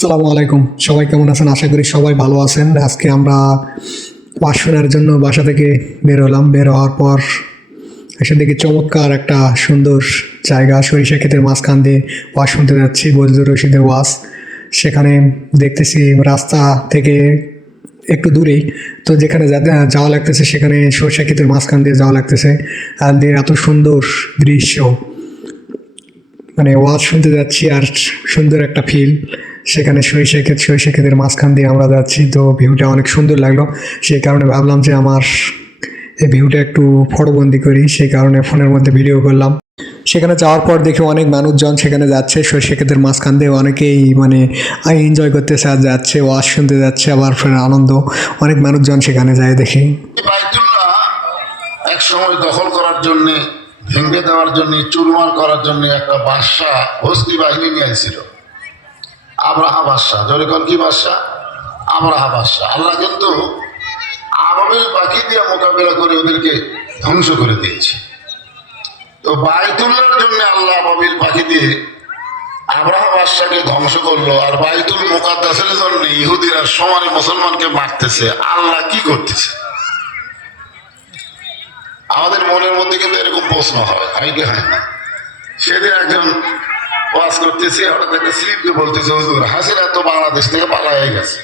আসসালামু আলাইকুম। সবাই কেমন আছেন? আশা করি সবাই ভালো আছেন। আজকে আমরা ওয়াশ শোনার জন্য বাসা থেকে বের হলাম। বের হওয়ার পর এসে দেখি চমৎকার একটা সুন্দর জায়গা, সরিষা ক্ষেতের মাঝখান দিয়ে ওয়াশ শুনতে যাচ্ছি বজলুর রশিদের ওয়াশ। সেখানে দেখতেছি রাস্তা থেকে একটু দূরেই, তো যেখানে যাওয়া লাগতেছে সেখানে সরিষা ক্ষেতের মাঝখান দিয়ে যাওয়া লাগতেছে। আর দিয়ে এত সুন্দর দৃশ্য। মানে ওয়াজ শুনতে যাচ্ছি আর সুন্দর একটা ফিল সেখানে সরিষা ক্ষেত, সরিষা ক্ষেতের মাঝখান দিয়ে আমরা যাচ্ছি, তো ভিউটা অনেক সুন্দর লাগল। সেই কারণে ভাবলাম যে আমার এই ভিউটা একটু ফটোবন্দি করি, সেই কারণে ফোনের মধ্যে ভিডিও করলাম। সেখানে যাওয়ার পর দেখি অনেক মানুষজন সেখানে যাচ্ছে, সরিষা ক্ষেতের মাঝখান দিয়ে অনেকেই মানে এনজয় করতেছে আর যাচ্ছে, ওয়াজ শুনতে যাচ্ছে, আবার ফের আনন্দ। অনেক মানুষজন সেখানে যায় দেখি। এক সময় দখল করার জন্য ভেঙে দেওয়ার জন্য, চুরমার করার জন্য একটা বাদশাহ হস্তি বাহিনী নিয়ে আসছিল আবরাহা বাদশাহ। জরিকন কি বাদশাহ? আবরাহা বাদশাহ। আল্লাহ কিন্তু আবাবিল পাখি দিয়ে মোকাবিলা করে ওদেরকে ধ্বংস করে দিয়েছে। তো বাইতুল্লাহর জন্য আল্লাহ আবাবিল পাখি দিয়ে আব্রাহা বাদশাকে ধ্বংস করল। আর বাইতুল মোকাদ্দাসের জন্য ইহুদিরা সমানে মুসলমানকে মারতেছে। আল্লাহ কি করতেছে? আমাদের মনের মধ্যে কিন্তু এরকম প্রশ্ন হয় হয় কি হয় না? সেদিন একজন ওয়াজ করতেছি, হঠাৎ একটা স্লিপকে বলতেছে, হুজুর, হাসিনা তো বাংলাদেশ থেকে পালায় গেছে।